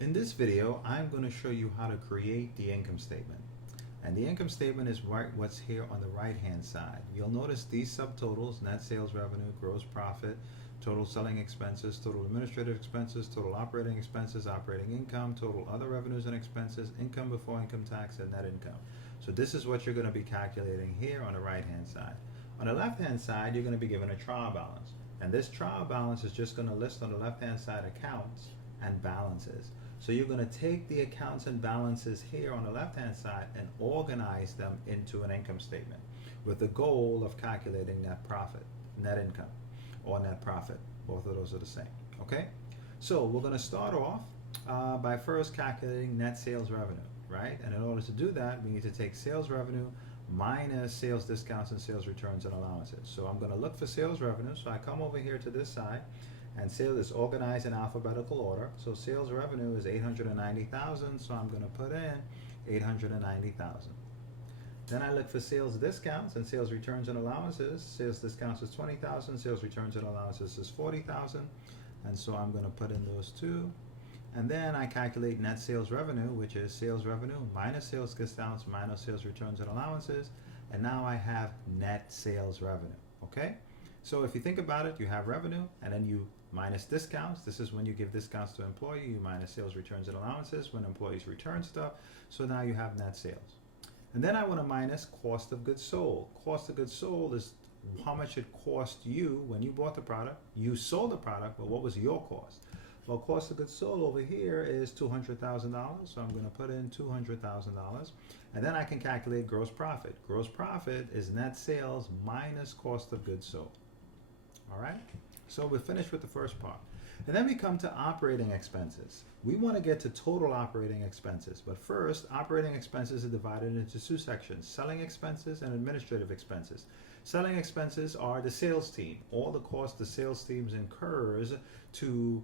In this video, I'm going to show you how to create the income statement. And the income statement is what's here on the right-hand side. You'll notice these subtotals: net sales revenue, gross profit, total selling expenses, total administrative expenses, total operating expenses, operating income, total other revenues and expenses, income before income tax, and net income. So this is what you're going to be calculating here on the right-hand side. On the left-hand side, you're going to be given a trial balance. And this trial balance is just going to list on the left-hand side accounts and balances. So you're going to take the accounts and balances here on the left-hand side and organize them into an income statement with the goal of calculating net profit, net income, or net profit. Both of those are the same, okay? So we're going to start off by first calculating net sales revenue, right? And in order to do that, we need to take sales revenue minus sales discounts and sales returns and allowances. So I'm going to look for sales revenue. So I come over here to this side, and sales is organized in alphabetical order. So sales revenue is 890,000, so I'm going to put in 890,000. Then I look for sales discounts and sales returns and allowances. Sales discounts is 20,000, sales returns and allowances is 40,000, and so I'm going to put in those two. And then I calculate net sales revenue, which is sales revenue minus sales discounts minus sales returns and allowances, and now I have net sales revenue, okay? So if you think about it, you have revenue, and then you minus discounts. This is when you give discounts to an employee. You minus sales returns and allowances when employees return stuff. So now you have net sales. And then I want to minus cost of goods sold. Cost of goods sold is how much it cost you when you bought the product. You sold the product, but what was your cost? Well, cost of goods sold over here is $200,000, so I'm going to put in $200,000. And then I can calculate gross profit. Gross profit is net sales minus cost of goods sold. All right? So we're finished with the first part. And then we come to operating expenses. We want to get to total operating expenses. But first, operating expenses are divided into two sections: selling expenses and administrative expenses. Selling expenses are the sales team, all the costs the sales team incurs to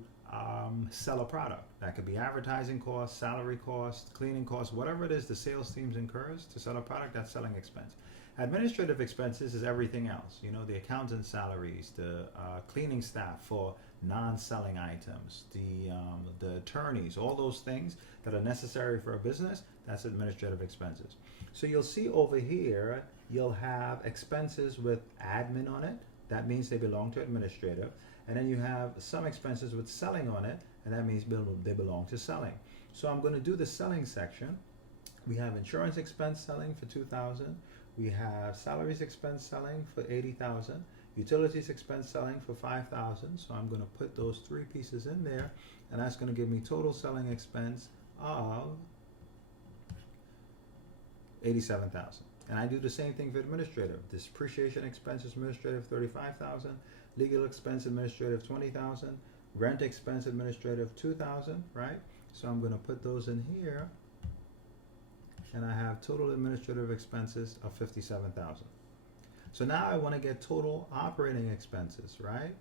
sell a product. That could be advertising costs, salary costs, cleaning costs, whatever it is the sales team incurs to sell a product. That's selling expense. Administrative expenses is everything else. You know, the accountant salaries, the cleaning staff for non-selling items, the attorneys, all those things that are necessary for a business. That's administrative expenses. So you'll see over here, you'll have expenses with admin on it. That means they belong to administrative. And then you have some expenses with selling on it, and that means they belong to selling. So I'm going to do the selling section. We have insurance expense selling for $2,000. We have salaries expense selling for $80,000. Utilities expense selling for $5,000. So I'm going to put those three pieces in there, and that's going to give me total selling expense of $87,000. And I do the same thing for administrative. Depreciation expense administrative $35,000. Legal expense administrative $20,000. Rent expense administrative $2,000, right? So I'm going to put those in here, and I have total administrative expenses of $57,000. So now I want to get total operating expenses, right?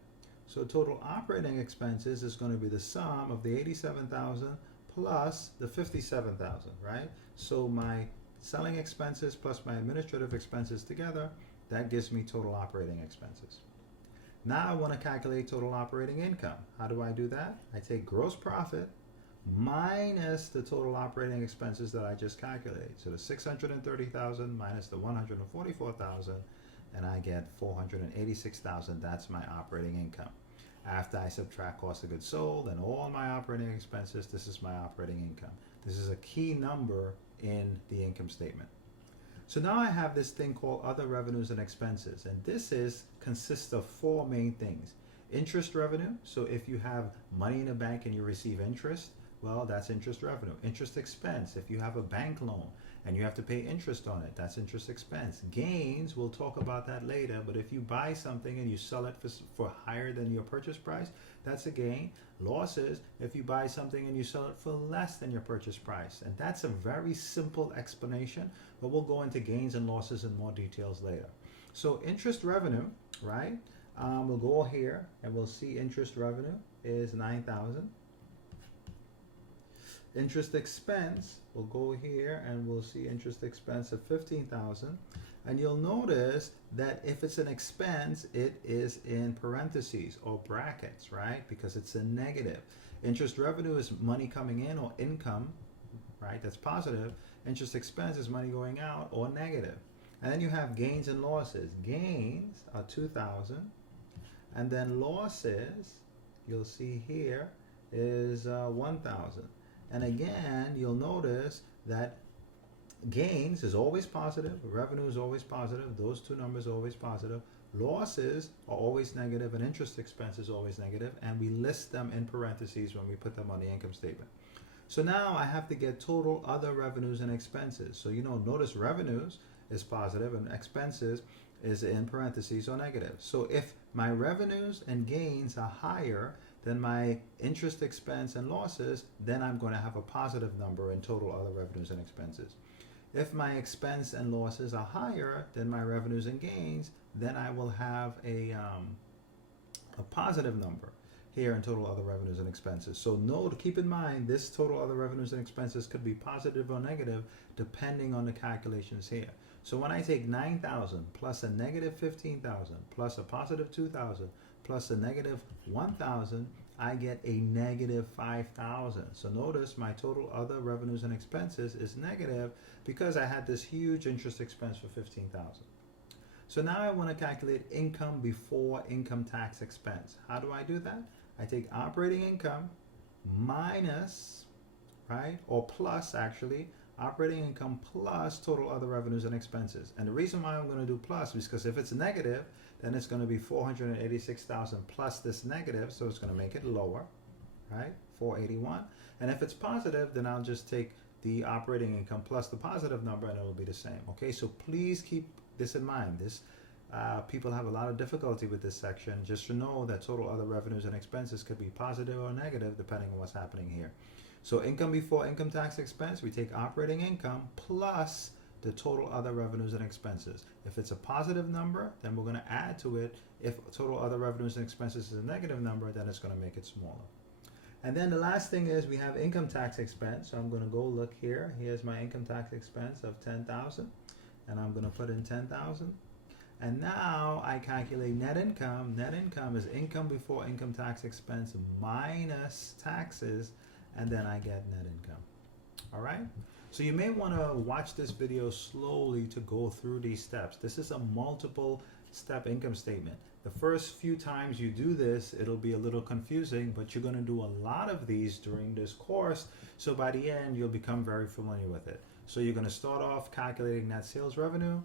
So total operating expenses is going to be the sum of the $87,000 plus the $57,000, right? So my selling expenses plus my administrative expenses together, that gives me total operating expenses. Now I want to calculate total operating income. How do I do that? I take gross profit minus the total operating expenses that I just calculated. So the $630,000 minus the $144,000, and I get $486,000. That's my operating income. After I subtract cost of goods sold and all my operating expenses, this is my operating income. This is a key number in the income statement. So now I have this thing called other revenues and expenses, and this consists of four main things. Interest revenue, so if you have money in the bank and you receive interest, well, that's interest revenue. Interest expense, if you have a bank loan and you have to pay interest on it, that's interest expense. Gains, we'll talk about that later, but if you buy something and you sell it for higher than your purchase price, that's a gain. Losses, if you buy something and you sell it for less than your purchase price. And that's a very simple explanation, but we'll go into gains and losses in more details later. So interest revenue, right? We'll go here and we'll see interest revenue is $9,000. Interest expense, we'll go here and we'll see interest expense of $15,000. And you'll notice that if it's an expense, it is in parentheses or brackets, right? Because it's a negative. Interest revenue is money coming in or income, right? That's positive. Interest expense is money going out or negative. And then you have gains and losses. Gains are 2,000, and then losses, you'll see here, is 1,000. And again, you'll notice that gains is always positive, revenue is always positive, those two numbers are always positive. Losses are always negative, and interest expense is always negative, and we list them in parentheses when we put them on the income statement. So now I have to get total other revenues and expenses. So notice revenues is positive and expenses is in parentheses or negative. So if my revenues and gains are higher than my interest expense and losses, then I'm going to have a positive number in total other revenues and expenses. If my expense and losses are higher than my revenues and gains, then I will have a positive number here in total other revenues and expenses. So keep in mind, this total other revenues and expenses could be positive or negative depending on the calculations here. So when I take 9,000 plus a negative 15,000 plus a positive 2,000 plus a negative 1,000, I get a negative 5,000. So notice my total other revenues and expenses is negative because I had this huge interest expense for 15,000. So now I want to calculate income before income tax expense. How do I do that? I take operating income minus, right, or plus actually, operating income plus total other revenues and expenses. And the reason why I'm going to do plus is because if it's negative, then it's going to be 486,000 plus this negative, so it's going to make it lower, right, 481. And if it's positive, then I'll just take the operating income plus the positive number and it will be the same. Okay, so please keep this in mind. People have a lot of difficulty with this section. Just to know that total other revenues and expenses could be positive or negative depending on what's happening here. So income before income tax expense, we take operating income plus the total other revenues and expenses. If it's a positive number, then we're going to add to it. If total other revenues and expenses is a negative number, then it's going to make it smaller. And then the last thing is we have income tax expense. So I'm going to go look here. Here's my income tax expense of 10,000, and I'm going to put in 10,000. And now I calculate net income. Net income is income before income tax expense minus taxes, and then I get net income. All right? So you may want to watch this video slowly to go through these steps. This is a multiple step income statement. The first few times you do this, it'll be a little confusing, but you're going to do a lot of these during this course. So by the end, you'll become very familiar with it. So you're going to start off calculating net sales revenue.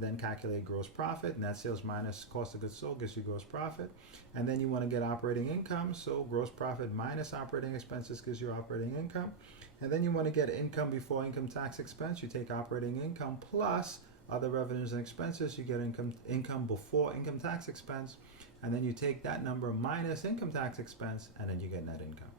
Then calculate gross profit. Net sales minus cost of goods sold gives you gross profit. And then you want to get operating income. So gross profit minus operating expenses gives you operating income. And then you want to get income before income tax expense. You take operating income plus other revenues and expenses. You get income before income tax expense. And then you take that number minus income tax expense, and then you get net income.